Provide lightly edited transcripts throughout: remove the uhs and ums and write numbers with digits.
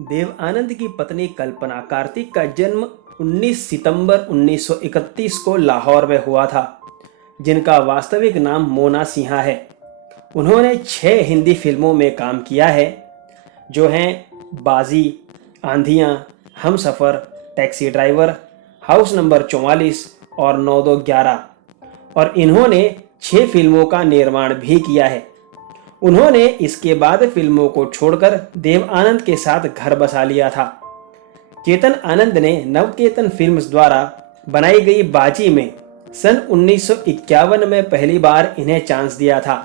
देव आनंद की पत्नी कल्पना कार्तिक का जन्म 19 सितंबर 1931 को लाहौर में हुआ था, जिनका वास्तविक नाम मोना सिन्हा है। उन्होंने 6 हिंदी फिल्मों में काम किया है, जो हैं बाजी, आंधियाँ, हमसफ़र, टैक्सी ड्राइवर, हाउस नंबर 44 और 9-2-11। और इन्होंने 6 फिल्मों का निर्माण भी किया है। उन्होंने इसके बाद फिल्मों को छोड़कर देव आनंद के साथ घर बसा लिया था। चेतन आनंद ने नवकेतन फिल्म्स द्वारा बनाई गई बाजी में सन 1951 में पहली बार इन्हें चांस दिया था।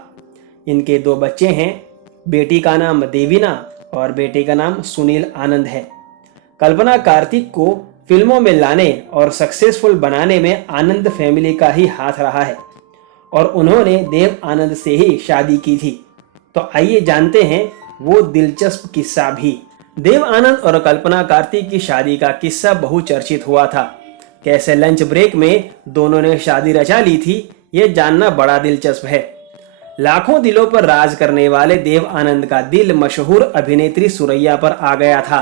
इनके 2 बच्चे हैं, बेटी का नाम देवीना और बेटे का नाम सुनील आनंद है। कल्पना कार्तिक को फिल्मों में लाने और सक्सेसफुल बनाने में आनंद फैमिली का ही हाथ रहा है और उन्होंने देव आनंद से ही शादी की थी। तो आइए जानते हैं वो दिलचस्प किस्सा भी। देव आनंद और कल्पना कार्तिक की शादी का किस्सा बहुचर्चित हुआ था। कैसे लंच ब्रेक में दोनों ने शादी रचा ली थी, ये जानना बड़ा दिलचस्प है। लाखों दिलों पर राज करने वाले देव आनंद का दिल मशहूर अभिनेत्री सुरैया पर आ गया था।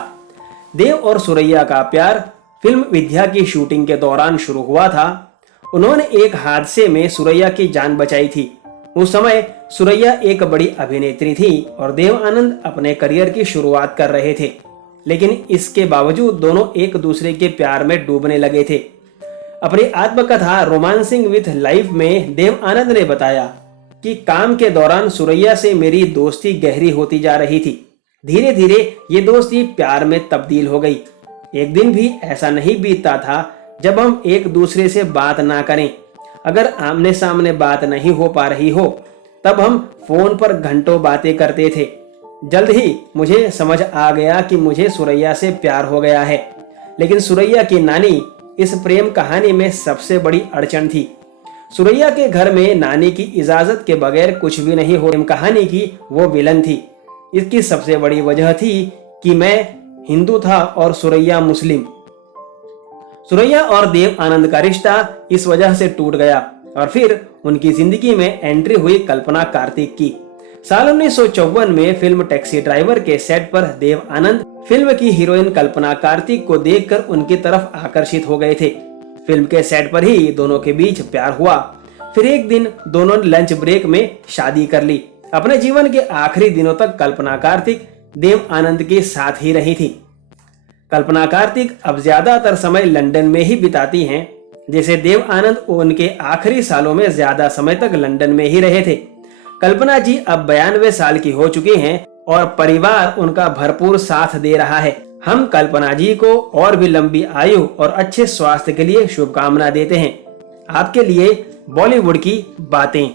देव और सुरैया का प्यार फिल्म विद्या की शूटिंग के दौरान शुरू हुआ था। उन्होंने एक हादसे में सुरैया की जान बचाई थी। उस समय सुरैया एक बड़ी अभिनेत्री थी और देव आनंद अपने करियर की शुरुआत कर रहे थे, लेकिन इसके बावजूद दोनों एक दूसरे के प्यार में डूबने लगे थे। अपनी आत्मकथा रोमांसिंग विथ लाइफ में देव आनंद ने बताया कि काम के दौरान सुरैया से मेरी दोस्ती गहरी होती जा रही थी। धीरे धीरे ये दोस्ती प्यार में तब्दील हो गई। एक दिन भी ऐसा नहीं बीतता था जब हम एक दूसरे से बात ना करें। अगर आमने सामने बात नहीं हो पा रही हो, तब हम फोन पर घंटों बातें करते थे। जल्द ही मुझे समझ आ गया कि मुझे सुरैया से प्यार हो गया है, लेकिन सुरैया की नानी इस प्रेम कहानी में सबसे बड़ी अड़चन थी। सुरैया के घर में नानी की इजाजत के बगैर कुछ भी नहीं हो। प्रेम कहानी की वो विलन थी। इसकी सबसे बड़ी वजह थी कि मैं हिंदू था और सुरैया मुस्लिम। सुरैया और देव आनंद का रिश्ता इस वजह से टूट गया और फिर उनकी जिंदगी में एंट्री हुई कल्पना कार्तिक की। साल 1954 में फिल्म टैक्सी ड्राइवर के सेट पर देव आनंद फिल्म की हीरोइन कल्पना कार्तिक को देखकर उनकी तरफ आकर्षित हो गए थे। फिल्म के सेट पर ही दोनों के बीच प्यार हुआ। फिर एक दिन दोनों ने लंच ब्रेक में शादी कर ली। अपने जीवन के आखिरी दिनों तक कल्पना कार्तिक देव आनंद के साथ ही रही थी। कल्पना कार्तिक अब ज्यादातर समय लंदन में ही बिताती हैं, जैसे देव आनंद उनके आखिरी सालों में ज्यादा समय तक लंदन में ही रहे थे। कल्पना जी अब 92 साल की हो चुकी हैं और परिवार उनका भरपूर साथ दे रहा है। हम कल्पना जी को और भी लंबी आयु और अच्छे स्वास्थ्य के लिए शुभकामना देते हैं। आपके लिए बॉलीवुड की बातें।